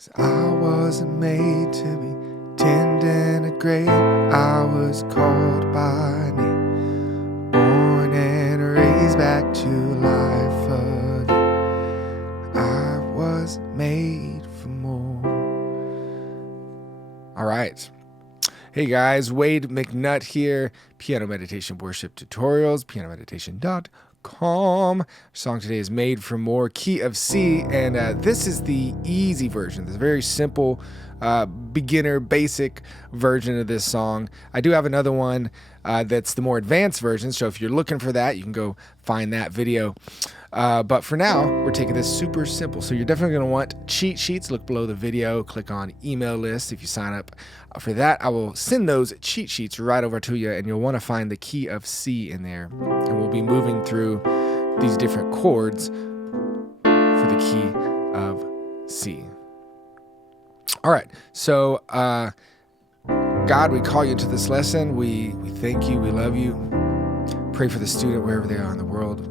'Cause I wasn't made to be tended in a grave. I was called by name, born and raised back to life again. I was made for more. All right. Hey guys, Wade McNutt here, Piano Meditation Worship Tutorials, pianomeditation.com. Our song today is Made for More, key of C, and this is the easy version. This is a very simple, beginner, basic version of this song. I do have another one that's the more advanced version, so if you're looking for that, you can go find that video. But for now, we're taking this super simple. So you're definitely going to want cheat sheets. Look below the video, click on email list. If you sign up for that, I will send those cheat sheets right over to you, and you'll want to find the key of C in there. And we'll be moving through these different chords for the key of C. All right, so God, we call you into this lesson. We thank you, we love you. Pray for the student wherever they are in the world.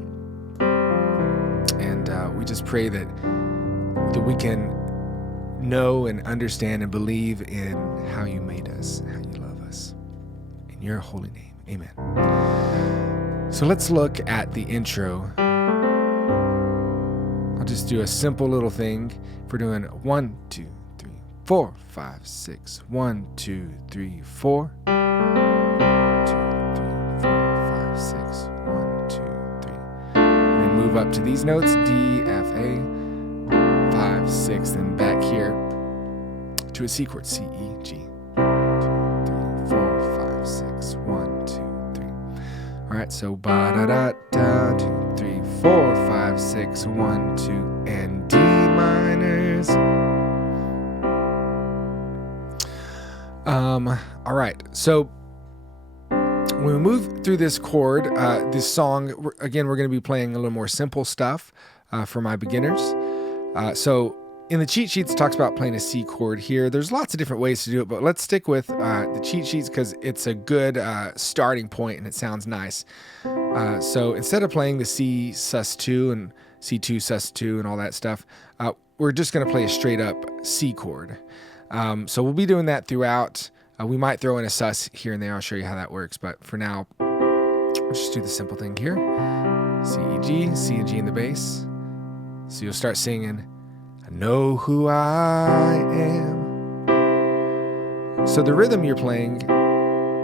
And we just pray that we can know and understand and believe in how you made us, how you love us. In your holy name, amen. So let's look at the intro. I'll just do a simple little thing. If we're doing 1, 2, 3, 4, 5, 6, 1, 2, 3, 4. 1, 2, 3, 4, 5, 6, 1, 2, 3. And then move up to these notes, D, F, A, 5, 6, then back here to a C chord, C, E, G. 2, 3, 4, 5, 6, 1, 2, 3. All right, so ba da da da, 2, 3, 4, 5, 6, 1, 2, and D minors. All right, so when we move through this chord, this song, again, we're going to be playing a little more simple stuff for my beginners. So in the cheat sheets, it talks about playing a C chord here. There's lots of different ways to do it, but let's stick with the cheat sheets because it's a good starting point and it sounds nice. So instead of playing the Csus 2 and C2sus 2 and all that stuff, we're just going to play a straight up C chord. So we'll be doing that throughout. We might throw in a sus here and there. I'll show you how that works. But for now, let's just do the simple thing here. C, E, G, C and G in the bass. So you'll start singing, I know who I am. So the rhythm you're playing,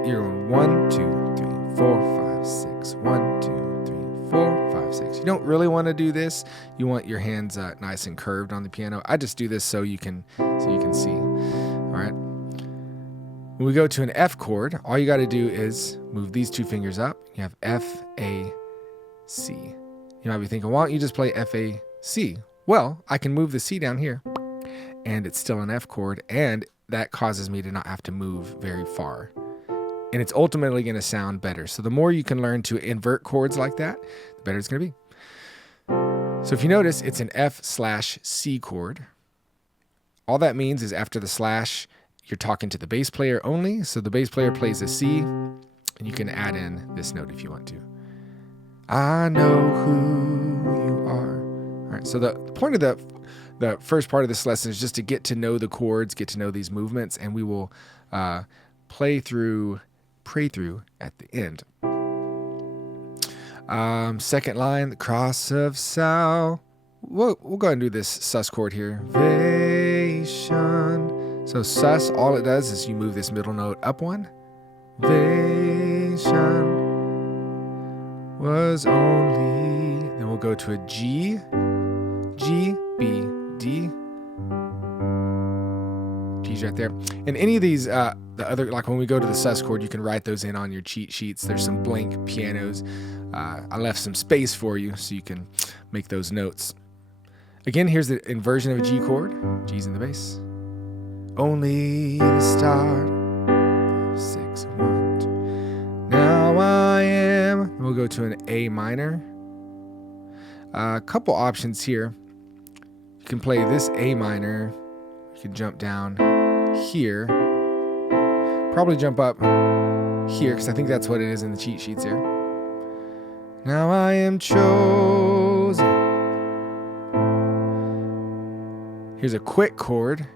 you're going 1, 2, 3, 4, 5, 6. 1, 2, 3, 4, 5, 6. You don't really want to do this. You want your hands nice and curved on the piano. I just do this so you can see. All right. When we go to an F chord, all you got to do is move these two fingers up. You have F, A, C. You might be thinking, why don't you just play F, A, C? Well, I can move the C down here, and it's still an F chord, and that causes me to not have to move very far. And it's ultimately going to sound better. So the more you can learn to invert chords like that, the better it's going to be. So if you notice, it's an F/C chord. All that means is after the slash, you're talking to the bass player only. So the bass player plays a C, and you can add in this note if you want to. I know who you are. All right, so the point of the first part of this lesson is just to get to know the chords, get to know these movements, and we will pray through at the end. Second line, the cross of Sal. We'll go ahead and do this sus chord here. Vation. So sus, all it does is you move this middle note up one. Vation was only. Then we'll go to a G. G, B, D. G's right there. And any of these, the other, like when we go to the sus chord, you can write those in on your cheat sheets. There's some blank pianos. I left some space for you so you can make those notes. Again, here's the inversion of a G chord. G's in the bass. Only the start. 5, 6, 1, 2. Now I am. We'll go to an A minor. A couple options here. You can play this A minor. You can jump down here. Probably jump up here because I think that's what it is in the cheat sheets here. Now I am chosen. Here's a quick chord.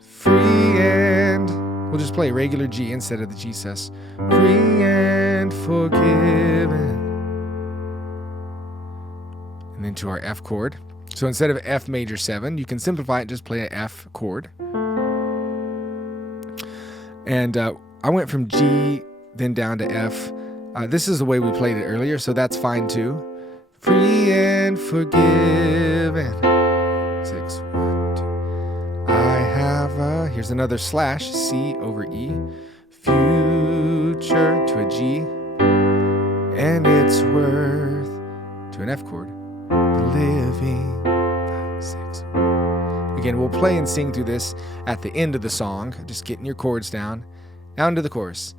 free and, we'll just play regular G instead of the G sus. Free and forgiven. And then to our F chord. So instead of F major 7, you can simplify it and just play an F chord. And I went from G, then down to F. This is the way we played it earlier, so that's fine too. Free and forgiven. 6, 1, 2. I have a, here's another slash, C over E. Future to a G. And it's worth to an F chord. Living. 5, 6. Again, we'll play and sing through this at the end of the song, just getting your chords down to the chorus.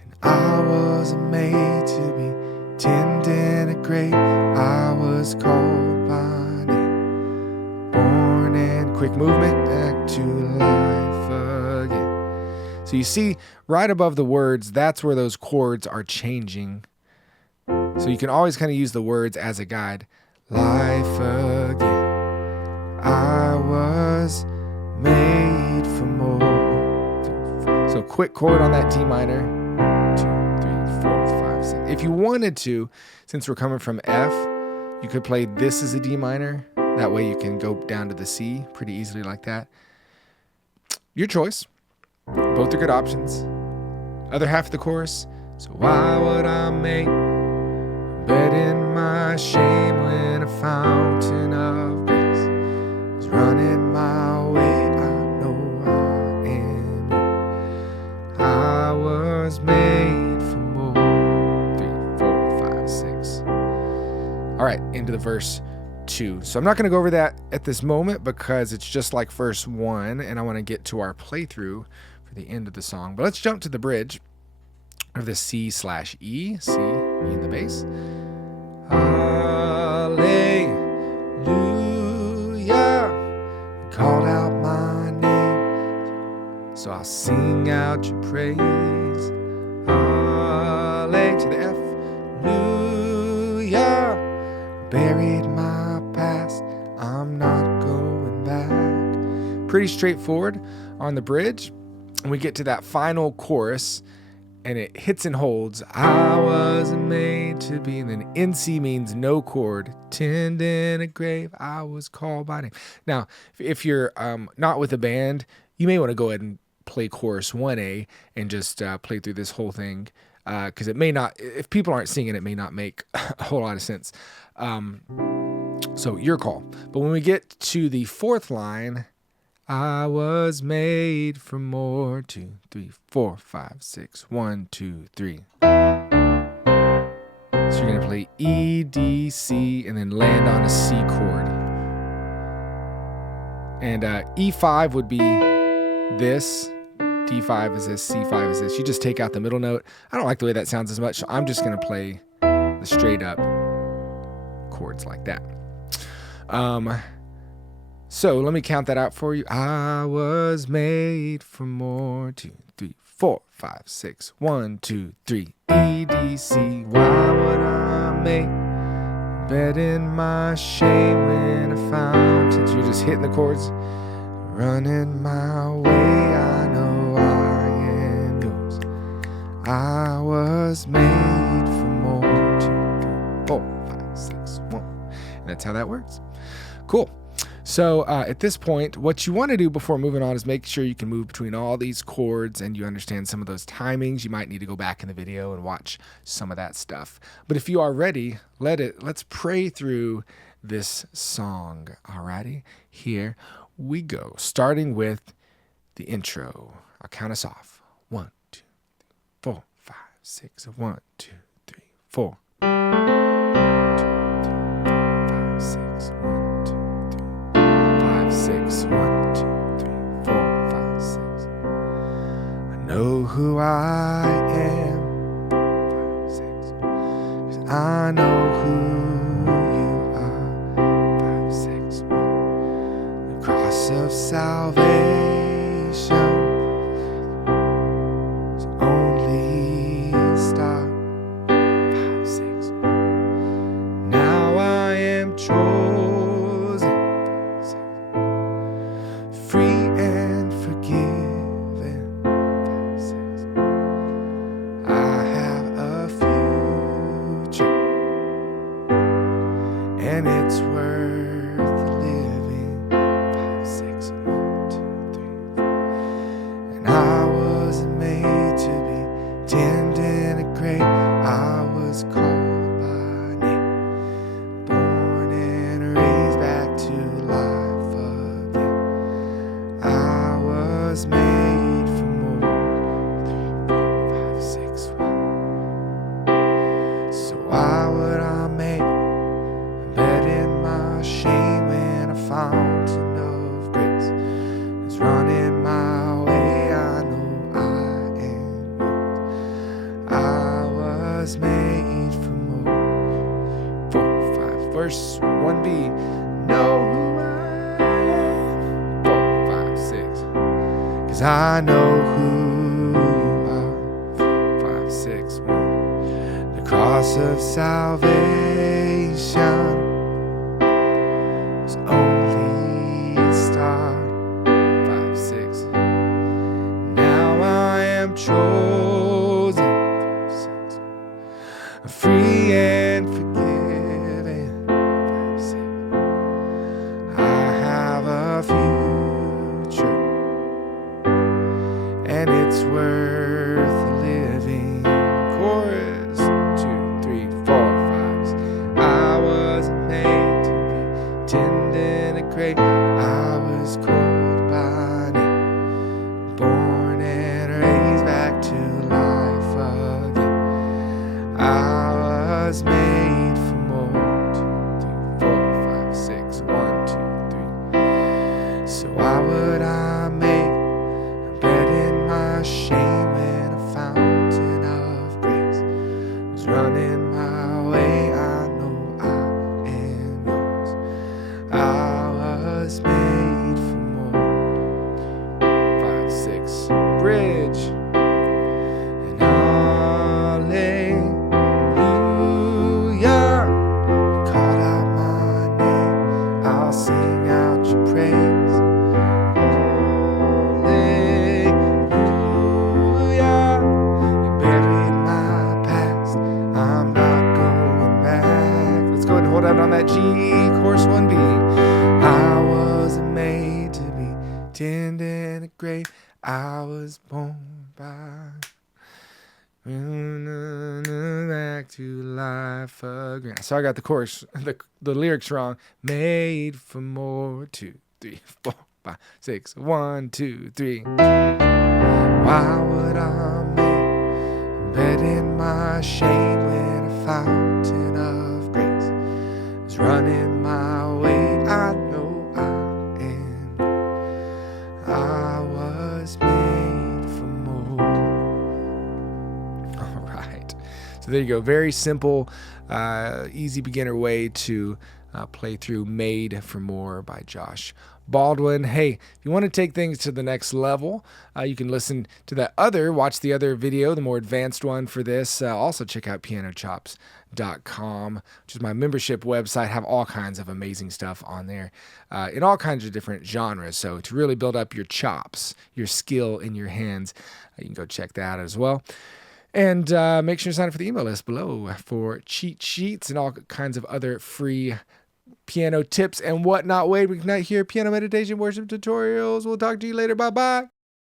And I was made to be tend in a grave. I was called by name, born in quick movement, back to life again. So you see, right above the words, that's where those chords are changing. So you can always kind of use the words as a guide. Life again. I was made for more. So quick chord on that D minor. 2, 3, 4, 5, 6. If you wanted to, since we're coming from F, you could play this as a D minor. That way you can go down to the C pretty easily like that. Your choice. Both are good options. Other half of the chorus. So why would I make bed in my shame when a fountain of grace is running my way? I know I am. I was made for more. 3, 4, 5, 6. All right, into the verse 2. So I'm not going to go over that at this moment because it's just like verse 1, and I want to get to our playthrough for the end of the song. But let's jump to the bridge of the C/E, E in the bass. Hallelujah, called out my name, so I'll sing out your praise. Hallelujah to the F. Hallelujah, buried my past, I'm not going back. Pretty straightforward on the bridge. And we get to that final chorus, and it hits and holds. I wasn't made to be. And then NC means no chord. Tend in a grave. I was called by name. Now, if you're not with a band, you may want to go ahead and play chorus 1A and just play through this whole thing. Because it may not, if people aren't singing, it may not make a whole lot of sense. So your call. But when we get to the fourth line, I was made for more. 2, 3, 4, 5, 6. 1, 2, 3. So you're going to play E, D, C, and then land on a C chord. And E5 would be this. D5 is this. C5 is this. You just take out the middle note. I don't like the way that sounds as much, so I'm just going to play the straight up chords like that. So let me count that out for you. I was made for more. 2, 3, 4, 5, 6. 1, 2, 3. E, D, C. Why would I make bed in my shame when I found? Since you're just hitting the chords. Running my way, I know I am yours. I was made for more. 2, 3, 4, 5, 6, 1. And that's how that works. Cool. So at this point, what you want to do before moving on is make sure you can move between all these chords and you understand some of those timings. You might need to go back in the video and watch some of that stuff. But if you are ready, let's pray through this song. Alrighty, here we go. Starting with the intro. I'll count us off. 1, 2, 3, 4, 5, 6. 1, 2, 3, 4. 1, 2, 3, 4, 5, 6. 1, 2, 3, 5, 6. 1, 2, 3, 4, 5, 6. I know who I am. 5, 6. 'Cause I know who you are. 5, 6. 1. The cross of salvation is only star. 5, 6. Now I am chosen. 5, 6. Free and forgiven. verse 1B. Know who I am. 4, 5, 6. 'Cause I know who you are. 5, 6, 1. The cross of salvation was only a start. 5, 6. Now I am chosen. 5, 6. Free and forgiven. 5, 6. I have a future, and it's worth living. Chorus 2, 3, 4, 5. I was made to be tended a grave. I was called by name, born and raised back to life again. I was made for more. 2, 3, 4, 5, 6. 1, 2, 3. So why would I make a bed in my shame when a fountain of grace was running my way? I know I am yours. I was made for more. 5, 6. Bridge. And hallelujah, you called out my name. I'll sing out your praise. Hallelujah, you buried my past. I'm not going back. Let's go ahead and hold out on that G, chorus 1B. I was made to be tended in a grave. I was born by back to life again. So I got the chorus, the lyrics wrong. Made for more. 2, 3, 4, 5, 6. 1, 2, 3. Why would I make a bed in my shame when a fountain of grace is running my way? I know I am. I was made for more. All right. So there you go. Very simple, easy beginner way to play through Made for More by Josh Baldwin. Hey, if you want to take things to the next level, you can listen to watch the other video, the more advanced one for this. Also check out pianochops.com, which is my membership website. Have all kinds of amazing stuff on there in all kinds of different genres. So to really build up your chops, your skill in your hands, you can go check that out as well. And make sure to sign up for the email list below for cheat sheets and all kinds of other free piano tips and whatnot. Wade, we can hear piano meditation worship tutorials. We'll talk to you later. Bye-bye.